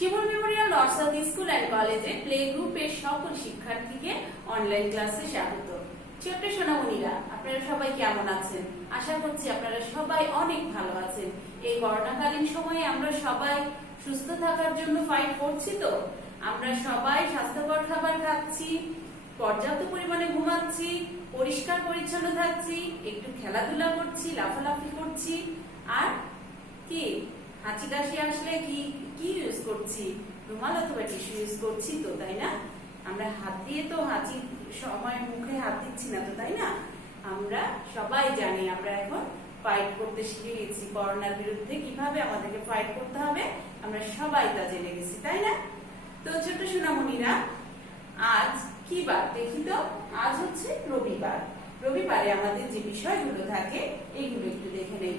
Shimul Memorial north south school and কলেজে play গ্রুপের সকল শিক্ষার্থীকে অনলাইন ক্লাসে স্বাগত। ছোট্ট সোনামণিরা, আপনারা সবাই কেমন আছেন? আশা করছি আপনারা সবাই অনেক ভালো আছেন। এই করোনাকালীন সময়ে আমরা সবাই সুস্থ থাকার জন্য ফাইট করছি তো। আমরা সবাই স্বাস্থ্যকর খাবার খাচ্ছি, পর্যাপ্ত পরিমাণে ঘুমাচ্ছি, পরিষ্কার পরিচ্ছন্ন থাকছি, একটু খেলাধুলা করছি, লাফালাফি করছি, আর কি হাঁচি কাশি আসলে কি কি ইউজ করছি? রুমাল অথবা টিস্যু ইউজ করছি তো, তাই না? আমরা হাত দিয়ে তো হাঁচি সময় মুখে হাত দিচ্ছি না তো, তাই না? আমরা সবাই জানি আমরা এখন ফাইট করতে শিখে গেছি। করোনার বিরুদ্ধে কিভাবে আমাদেরকে ফাইট করতে হবে আমরা সবাই তা জেনে গেছি, তাই না? তো ছোট সোনামণিরা, আজ কি বার দেখি তো? আজ হচ্ছে রবিবার। রবিবারে আমাদের যে বিষয়গুলো থাকে এইগুলো একটু দেখে নেই।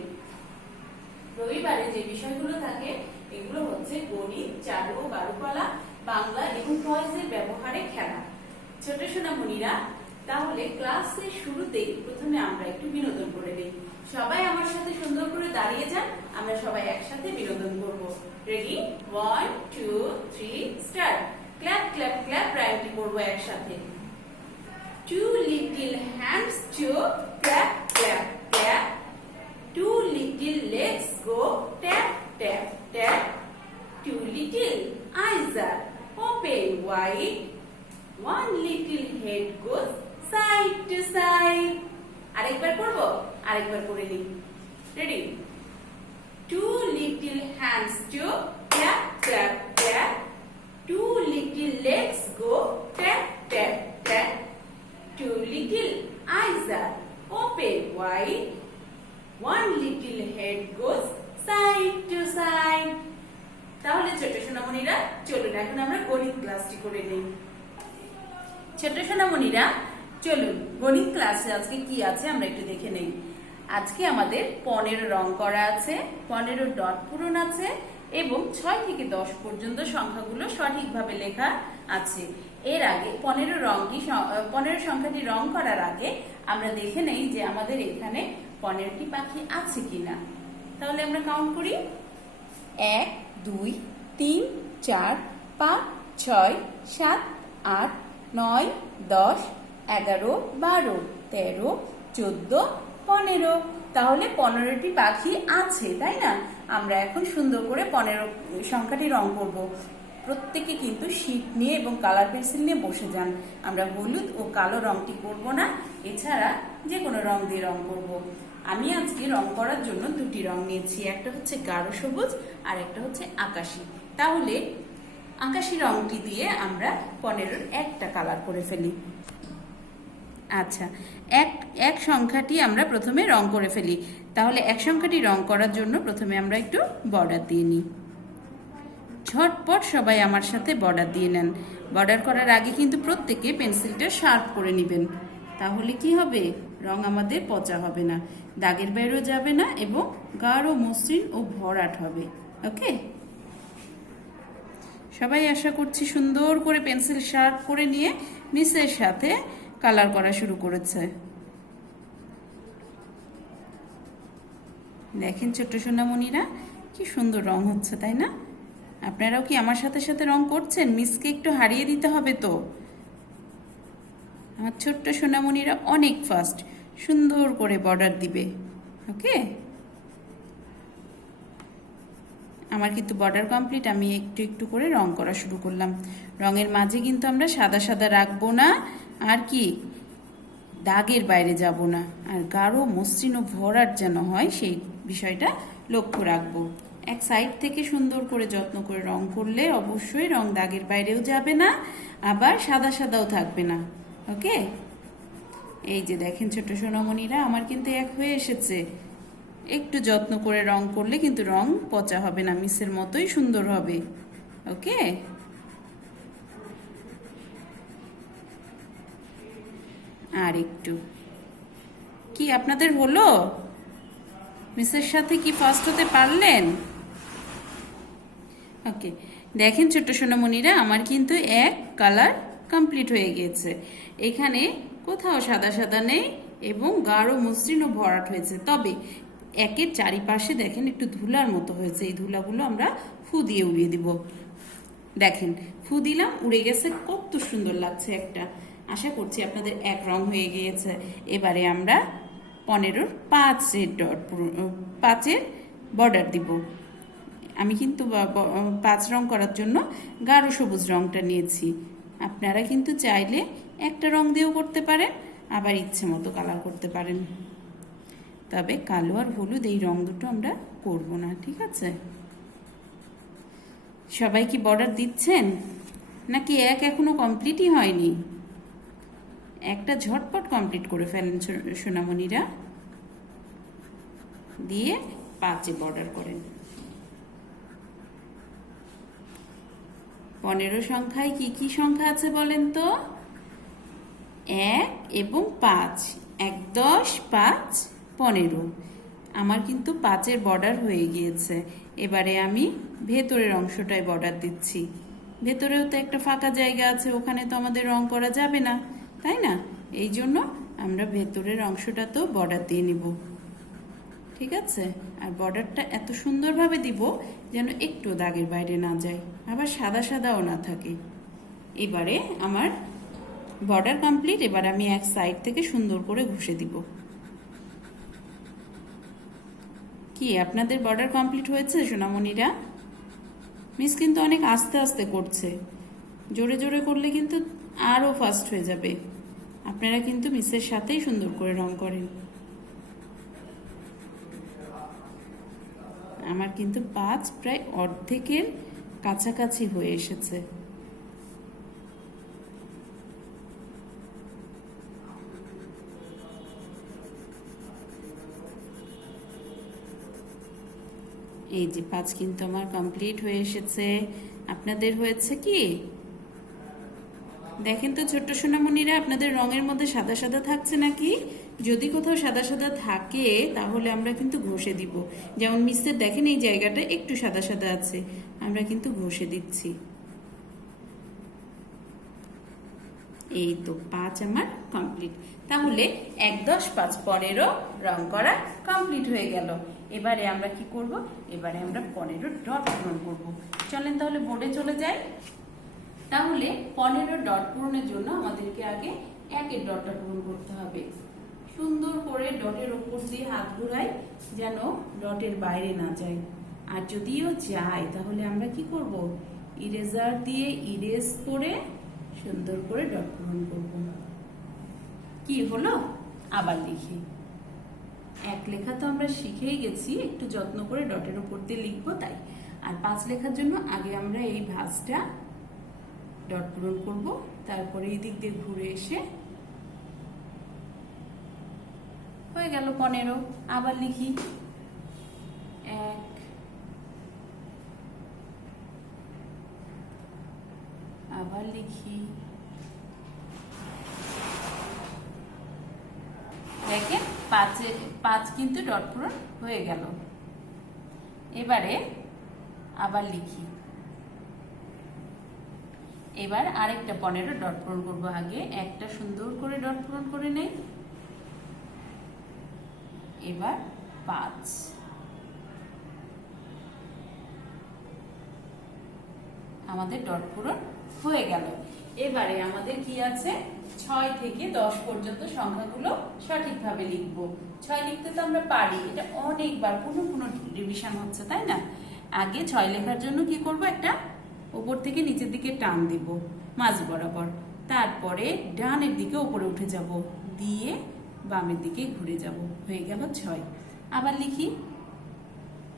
রবিবারে যে বিষয়গুলো থাকে এগুলো হচ্ছে গণিত, চারু ও কারুকলা, বাংলা এবং টয়েজের ব্যবহারে খেলা। ছোট সোনামণিরা, তাহলে ক্লাসের শুরুতেই প্রথমে আমরা একটু বিনোদন করে নিই। সবাই আমার সাথে সুন্দর করে দাঁড়িয়ে যান, আমরা সবাই একসাথে বিনোদন করব। Ready? 1 2 3 start. Clap clap clap রাইমটি করব একসাথে। Two little hands to clap clap clap. Two little legs go tap tap tap. Two little eyes are open wide. One little head goes side to side. আরেকবার করব, আরেকবার করে নিই। Ready? Two little hands to clap clap clap. Two little legs go tap tap tap. Two little eyes are open wide. One little head goes side to side. তাহলে ছোট সোনামণিরা, চলুন এখন আমরা গণিত ক্লাসটি করে নেই। ছোট সোনামণিরা, চলুন গণিত ক্লাসে আজকে কি আছে আমরা একটু দেখে নেই। আজকে আমাদের 15 রং করা আছে, 15 ডট পূরণ আছে এবং 6 থেকে 10 পর্যন্ত সংখ্যাগুলো সঠিকভাবে লেখা আছে। এর আগে 15 সংখ্যাটি রং করার আগে আমরা দেখে নেই যে আমাদের এখানে 15টি পাখি আছে কিনা। তাহলে আমরা কাউন্ট করি। 1 2 3 4 5 6 7 8 9 10 11 12 13 14 15। তাহলে 15টি পাখি আছে, তাই না? আমরা এখন সুন্দর করে 15 সংখ্যাটি রং করব। প্রত্যেকে কিন্তু শীট নিয়ে এবং কালার পেন্সিল নিয়ে বসে যান। আমরা হলুদ ও কালো রংটি করব না, এছাড়া যে কোনো রং দিয়ে রং করব। আমি আজকে রং করার জন্য দুটি রং নিয়েছি, একটা হচ্ছে গাঢ় সবুজ আর একটা হচ্ছে আকাশী। তাহলে আকাশী রংটি দিয়ে আমরা 15-র একটা কালার করে ফেলি। আচ্ছা, এক সংখ্যাটি আমরা প্রথমে রং করে ফেলি। তাহলে এক সংখ্যাটি রং করার জন্য প্রথমে আমরা একটু বর্ডার দিয়ে নিই। ঝটপট সবাই আমার সাথে বর্ডার দিয়ে নেন। বর্ডার করার আগে কিন্তু প্রত্যেকে পেন্সিলটা শার্প করে নেবেন, তাহলে কি হবে? রং আমাদের পচা হবে না, দাগের বাইরেও যাবে না এবং গাঢ় মসৃণ ও ভরাট হবে। ওকে, সবাই আশা করছি সুন্দর করে পেন্সিল শার্প করে নিয়ে মিসের সাথে কালার করা শুরু করেছে। দেখেন ছোট্ট সোনামণিরা, কি সুন্দর রং হচ্ছে, তাই না? আপনারাও কি আমার সাথে সাথে রং করছেন? মিসকে একটু হারিয়ে দিতে হবে তো। আমার ছোট্ট সোনামণিরা অনেক ফাস্ট, সুন্দর করে বর্ডার দিবে। ওকে, আমার কিন্তু বর্ডার কমপ্লিট। আমি একটু একটু করে রং করা শুরু করলাম। রঙের মাঝে কিন্তু আমরা সাদা সাদা রাখবো না, আর কি দাগের বাইরে যাব না, আর গাঢ় মসৃণ ও ভরাট যেন হয় সেই বিষয়টা লক্ষ্য রাখবো। এক সাইড থেকে সুন্দর করে যত্ন করে রং করলে অবশ্যই রং দাগের বাইরেও যাবে না, আবার সাদা সাদাও থাকবে না। ওকে, এই যে দেখেন ছোট সোনামণিরা, আমার কিন্তু এক হয়ে এসেছে। একটু যত্ন করে রং করলে কিন্তু রং পচা হবে না, মিসের মতোই সুন্দর হবে। ওকে, আর একটু কি আপনাদের হলো? মিসের সাথে কি ফার্স্ট হতে পারলেন? ওকে, দেখেন ছোট্ট সোনামণিরা, আমার কিন্তু এক কালার কমপ্লিট হয়ে গিয়েছে। এখানে কোথাও সাদা সাদা নেই এবং গাঢ় মসৃণ ও ভরাট হয়েছে। তবে একের চারিপাশে দেখেন একটু ধুলার মতো হয়েছে, এই ধুলাগুলো আমরা ফু দিয়ে উড়িয়ে দিব। দেখেন ফু দিলাম, উড়ে গেছে, কত সুন্দর লাগছে একটা। আশা করছি আপনাদের এক রং হয়ে গিয়েছে। এবারে আমরা 15-র 5-এর বর্ডার দিব। আমি কিন্তু 5 রং করার জন্য গাঢ় সবুজ রংটা নিয়েছি। আপনারা কিন্তু চাইলে একটা রং দিয়েও করতে পারেন, আবার ইচ্ছে মতো কালার করতে পারেন। তবে কালো আর হলুদ এই রং দুটো আমরা করব না, ঠিক আছে? সবাই কি বর্ডার দিচ্ছেন নাকি এখনো কমপ্লিটই হয়নি? একটা ঝটপট কমপ্লিট করে ফেলেন সোনামণিরা, দিয়ে 5-এ বর্ডার করেন। 15 সংখ্যায় কি কি সংখ্যা আছে বলেন তো? 1 এবং 5, 1, 10, 5, 15। আমার কিন্তু 5-এর বর্ডার হয়ে গিয়েছে। এবারে আমি ভেতরের অংশটায় বর্ডার দিচ্ছি। ভেতরেও তো একটা ফাঁকা জায়গা আছে, ওখানে তো আমাদের রং করা যাবে না, তাই না? এই জন্য আমরা ভেতরের অংশটা তো বর্ডার দিয়ে নিব, ঠিক আছে? আর বর্ডারটা এত সুন্দরভাবে দিব যেন একটু দাগের বাইরে না যায়, আবার সাদা সাদাও না থাকে। এবারে আমার বর্ডার কমপ্লিট। এবার আমি এক সাইড থেকে সুন্দর করে ঘষে দিব। কি আপনাদের বর্ডার কমপ্লিট হয়েছে সোনামণিরা? মিস কিন্তু অনেক আস্তে আস্তে করছে, জোরে জোরে করলে কিন্তু আরও ফাস্ট হয়ে যাবে। আপনারা কিন্তু মিসের সাথেই সুন্দর করে রং করেন। আমার কিন্তু 5 প্রায় অর্ধেকের কাছাকাছি হয়ে এসেছে। এই যে 5 কিন্তু আমার কমপ্লিট হয়ে এসেছে। আপনাদের হয়েছে কি? দেখেন তো ছোট্ট সোনামণিরা, আপনাদের রঙের মধ্যে সাদা সাদা থাকছে নাকি? যদি কোথাও সাদা সাদা থাকে তাহলে আমরা কিন্তু ঘষে দিব। যেমন মিসের দেখেন এই জায়গাটা একটু সাদা সাদা আছে, আমরা কিন্তু ঘষে দিচ্ছি। এই তো 5 আমার কমপ্লিট। তাহলে 1, 10, 5, 15 রং করা কমপ্লিট হয়ে গেল। এবারে আমরা কি করব? এবারে আমরা 15 ডট পূরণ করব। চলেন তাহলে বোর্ডে চলে যাই। তাহলে 15 ডট পূরণের জন্য আমাদেরকে আগে 1-এর ডটটা পূরণ করতে হবে। সুন্দর করে ডটের উপর দিয়ে হাত ঘুরাই যেন ডটের বাইরে না যায়। আর যদিও যায় তাহলে আমরা কি করব? ইরেজার দিয়ে ইরেজ করে সুন্দর করে ডট পূরণ করব। কি হলো? আবার লিখি। 1 লেখা তো আমরা শিখেই গেছি, একটু যত্ন করে ডটের উপর দিয়ে লিখবো তাই। আর 5 লেখার জন্য আগে আমরা এই ভাঁজটা ডট পূরণ করব, তারপরে এই দিক দিয়ে ঘুরে এসে হয়ে গেল 15। আবার লিখি 1, আবার লিখি। দেখেন 5 কিন্তু ডট পূরণ হয়ে গেল। এবারে আবার লিখি। এবার আরেকটা 15 ডট পূরণ করবো। আগে একটা সুন্দর করে ডট পূরণ করে নেই। এবার 5, আমাদের ডট পূরণ হয়ে গেল। এবারে আমাদের কি আছে? 6 থেকে 10 পর্যন্ত সংখ্যাগুলো সঠিকভাবে লিখবো। 6 লিখতে তো আমরা পারি, এটা অনেকবার কোনো রিভিশন হচ্ছে, তাই না? আগে 6 লেখার জন্য কি করব? একটা উপর থেকে নিচের দিকে টান দিব মাঝ বরাবর, তারপরে ডানের দিকে উপরে উঠে যাব, দিয়ে বামের দিকে ঘুরে যাব, হয়ে গেল 6। আবার লিখি,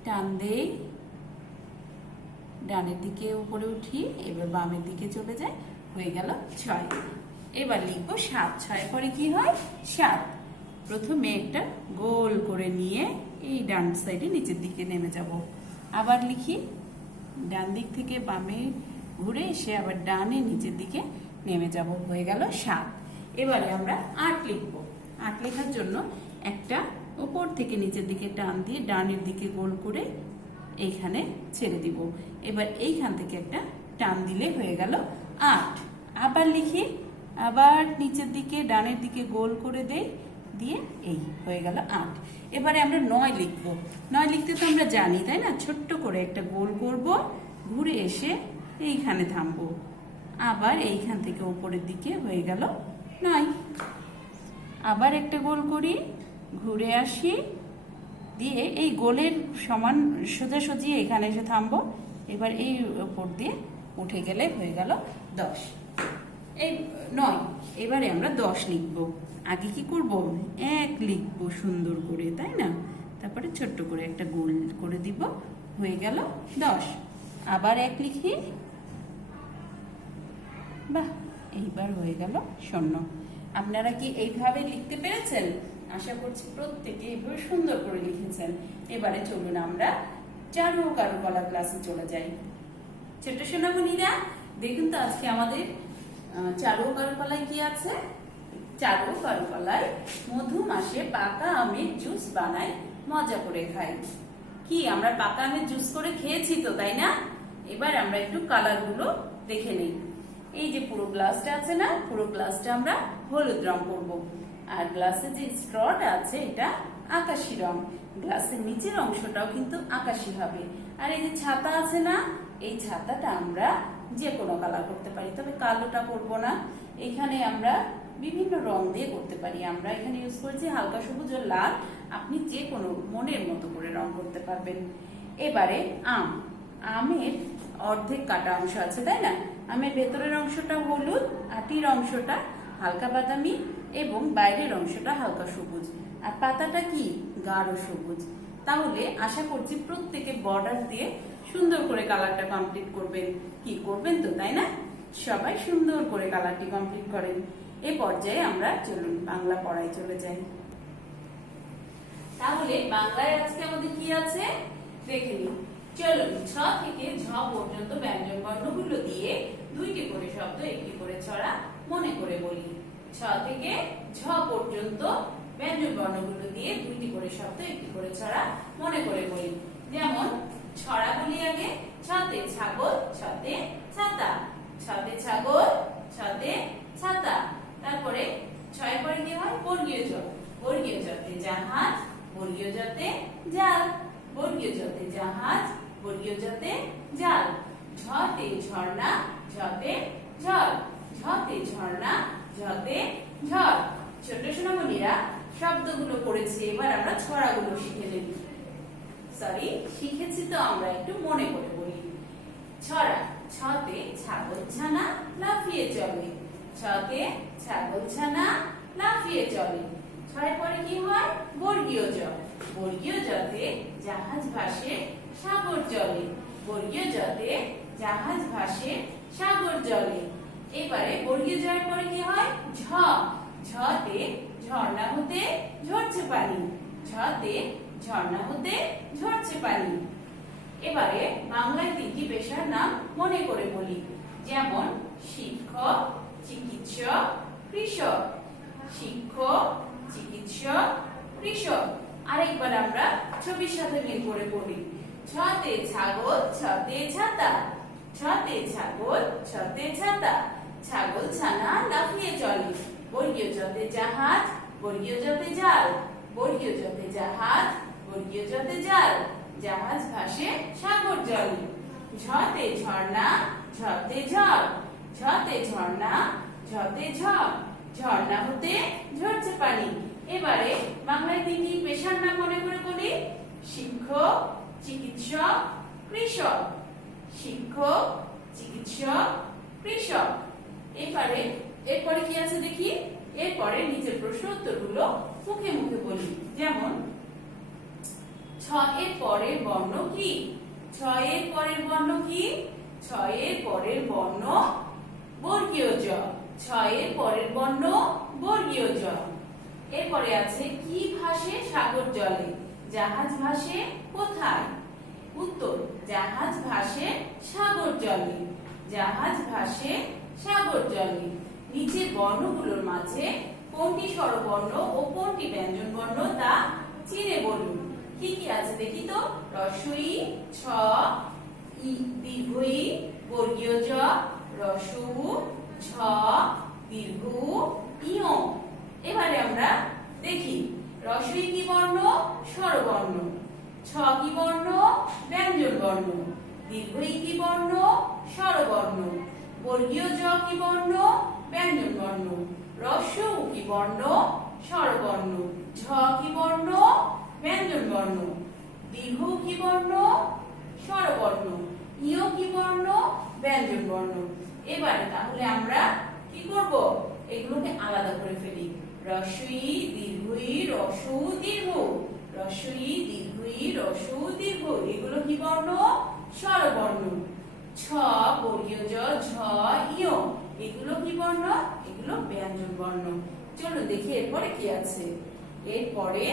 টান দেই, ডানের দিকে উপরে উঠি, এবার বামের দিকে চলে যায়, হয়ে গেল 6। এবার লিখবো 7। 6 পরে কি হয়? 7। প্রথমে একটা গোল করে নিয়ে এই ডান সাইডে নিচের দিকে নেমে যাব। আবার লিখি, ডান দিক থেকে বামে ঘুরে এসে আবার ডানে নিচের দিকে নেমে যাব, হয়ে গেল 7। এবারে আমরা 8 লিখবো। 8 লেখার জন্য একটা উপর থেকে নিচের দিকে টান দিয়ে ডানের দিকে গোল করে এইখানে ছেড়ে দিব। এবার এইখান থেকে একটা টান দিলে হয়ে গেল 8। আবার লিখি, আবার নিচের দিকে ডানের দিকে গোল করে দেই, দিয়ে এই হয়ে গেল 8। এবারে আমরা 9 লিখব। 9 লিখতে তো আমরা জানি, তাই না? ছোট্ট করে একটা গোল করব, ঘুরে এসে এইখানে থামবো, আবার এইখান থেকে উপরের দিকে হয়ে গেল 9। আবার একটা গোল করি, ঘুরে আসি, দিয়ে এই গোলের সমান সোজাসুজি এখানে এসে থামবো। এবার এই উপর দিয়ে উঠে গেলে হয়ে গেল 10। এই 9। এবারে আমরা 10 লিখব। আগে কি করব? 1 লিখব সুন্দর করে, তাই না? তারপরে ছোট্ট করে একটা গোল করে দিব, হয়ে গেল 10। আবার 1 লিখি, বাহ, এইবার হয়ে গেল 0। আপনারা কি এইভাবে লিখতে পেরেছেন? আশা করছি প্রত্যেকে এইভাবে সুন্দর করে লিখেছেন। এবারে চলুন আমরা চারু ও কারুকলা ক্লাসে চলে যাই। ছোট্ট সোনামণিরা, দেখুন তো আজকে আমাদের চারু ও কারুকলায় কি আছে? চারু ও কারুকলায় মধু মাসে পাকা আমের জুস বানাই, মজা করে খাই। কি আমরা পাকা আমের জুস করে খেয়েছি তো, তাই না? এবার আমরা একটু কালার গুলো দেখে নিই। এই যে পুরো গ্লাসটা আছে না, পুরো গ্লাসটা আমরা হলুদ রং করব। আর গ্লাসে যে স্ট্রটা আছে এটা আকাশি রং। গ্লাসের নিচের অংশটাও কিন্তু আকাশি হবে। আর এই যে ছাতা আছে না, এই ছাতাটা আমরা যে কোনো কালার করতে পারি, তবে কালোটা করবো না। এখানে আমরা বিভিন্ন রং দিয়ে করতে পারি। আমরা এখানে ইউজ করেছি হালকা সবুজ ও লাল। আপনি যে কোনো মনের মতো করে রং করতে পারবেন। এবারে আম, আমের অর্ধেক কাটা অংশ আছে, তাই না? আমের ভেতরের অংশটা হলুদ, আটির অংশটা হালকা বাদামি এবং বাইরের অংশটা হালকা সবুজ। আর পাতাটা কি? গাঢ় সবুজ। তাহলে আশা করছি প্রত্যেকে বর্ডার দিয়ে সুন্দর করে কালারটা কমপ্লিট করবেন। কি করবেন তো, তাই না? সবাই সুন্দর করে কালারটি কমপ্লিট করেন। এই পর্যায়ে আমরা চলুন বাংলা পড়ায় চলে যাই। তাহলে বাংলায় আজকে আমাদের কি আছে দেখে নিই। চলুন, ছ থেকে ঝ পর্যন্ত ব্যঞ্জন বর্ণগুলো দিয়ে 2টি করে শব্দ, 1টি করে ছড়া মনে করে বলি। ছ থেকে ঝ পর্যন্ত ব্যঞ্জন বর্ণগুলো দিয়ে 2টি করে শব্দ, 1টি করে ছড়া মনে করে বলি। যেমন ছড়া বলি আগে। ছতে ছাগল, ছতে ছাতা। ছতে ছাগল, ছতে ছাতা। তারপরে ছয় পরে কি হয়? বর্গীয় জ। বর্গীয় জতে জাহাজ, বর্গীয় জতে জাল। বর্গীয় জতে জাহাজ, বর্গীয় জতে জাল। ঝতে ঝর্ণা, ঝতে ঝড়। ঝতে ঝর্ণা, ঝতে ঝড়। ছোট সোনামণিরা শব্দগুলো পড়েছি, এবার আমরা ছড়াগুলো শিখে নেব। শিখেছি তো, আমরা একটু মনে করে বলি। ছড়া। ছতে ছাগল ছানা লাফিয়ে চলে। ছতে ছাগল ছানা লাফিয়ে চলে। ছয় পরে কি হয়? বর্গীয় জ। বর্গীয় জতে জাহাজ ভাসে সাগর জলে। বর্গীয় জতে জাহাজ ভাসে সাগর জলে। এবারে বর্গীয় জয়ের পরে কি হয়? ঝ। ঝতে ঝর্ণা হতে ঝরছে পানি। ঝতে ঝর্ণা হতে ঝরছে পানি। এবারে বাংলায় 3টি পেশার নাম মনে করে বলি। যেমন শিক্ষক, চিকিৎসক, কৃষক। শিক্ষক, চিকিৎসক, কৃষক। আরেকবার আমরা ছবির সাথে মিল করে পড়ি। ছতে ছাগল, ছতে ছাতা। ছতে ছাগল, ছতে ছাতা। ছাগল ছানা লাফিয়ে চলে। বর্গীয় জতে জাহাজ, বর্গীয় জতে জাল। বর্গীয় জতে জাহাজ, বর্গীয় জতে জাল। জাহাজ ভাসে সাগর জলে। ঝতে ঝর্ণা, ঝতে ঝড়। ঝতে ঝর্ণা, ঝতে ঝড়। ঝর্ণা হতে ঝরছে পানি। এবারে বাংলায় 3টি পেশার নাম মনে করে বলি। শিক্ষক, চিকিৎসক, কৃষক। শিক্ষক, চিকিৎসক, কৃষক। এরপরে কি আছে দেখি। এরপরে নিচের প্রশ্ন উত্তরগুলো মুখে মুখে বলি। যেমন ছ এর পরের বর্ণ কি? ছ এর পরের বর্ণ কি? ছ এর পরের বর্ণ বর্গীয় জ। ছ এর পরের বর্ণ বর্গীয় জ। এরপরে আছে কি ভাসে সাগর জলে? জাহাজ ভাসে কোথায়? উত্তর, জাহাজ ভাসে সাগর জলে। জাহাজ ভাসে সাগর জলে। নিচের বর্ণগুলোর মাঝে কোনটি স্বরবর্ণ ও কোনটি ব্যঞ্জন বর্ণ তা চিনে বলুন। কি কি আছে দেখি তো। রস্বই, ছ, দীর্ঘ ই, বর্গীয় জ, রস্বউ, ঝ, দীর্ঘ উ, ইয়। এবারে আমরা দেখি রস্বই কি বর্ণ? স্বরবর্ণ। ছ কি বর্ণ? ব্যঞ্জন বর্ণ। দীর্ঘই কি বর্ণ? স্বরবর্ণ। বর্গীয় জ কি বর্ণ? ব্যঞ্জন বর্ণ। হ্রস্ব উ কি বর্ণ? স্বরবর্ণ। ঝ কি বর্ণ? ব্যঞ্জন বর্ণ। দীর্ঘ কি বর্ণ? স্বরবর্ণ। ইয় কি বর্ণ? ব্যঞ্জন বর্ণ। এবারে তাহলে আমরা কি করব? এগুলোকে আলাদা করে ফেলি। রস্বই দীর্ঘই রস্ব দীর্ঘ। রস্বই দীর্ঘই রস্ব দীর্ঘ, এগুলো কি বর্ণ? স্বরবর্ণ। ছ বর্গীয় জ ঝ ইয়, এগুলো কি বর্ণ? এগুলো ব্যঞ্জন বর্ণ। চলো দেখি এরপরে কি আছে। এরপরে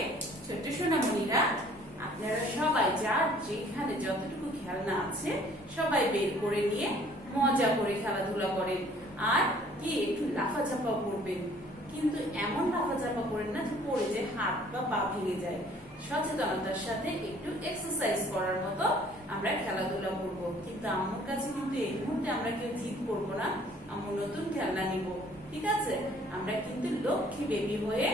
ছোট্ট সোনামণিরা, আপনারা সবাই যার যেখানে যতটুকু খেলনা আছে সবাই বের করে নিয়ে মজা করে খেলাধুলা করেন। আর কি একটু লাফাঝাপা করবেন, কিন্তু এমন লাফাঝাপা করেন না যে পড়ে যে হাত বা পা ভেঙে যায়। সচেতনতার সাথে একটু এক্সারসাইজ করার মতো আমরা খেলাধুলা করব। কিন্তু আম্মুর কাছে কিন্তু এই মুহূর্তে আমরা কেউ জিদ করবো না, আম্মু নতুন খেলনা নিব, ঠিক আছে? আমরা কিন্তু লক্ষ্মী বেবি হয়ে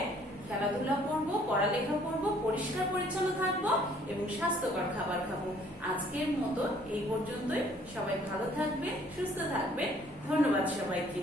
খেলাধুলা করব, পড়ালেখা করব, পরিষ্কার পরিচ্ছন্ন থাকবো এবং স্বাস্থ্যকর খাবার খাবো। আজকের মতো এই পর্যন্তই। সবাই ভালো থাকবে, সুস্থ থাকবে। ধন্যবাদ সবাইকে।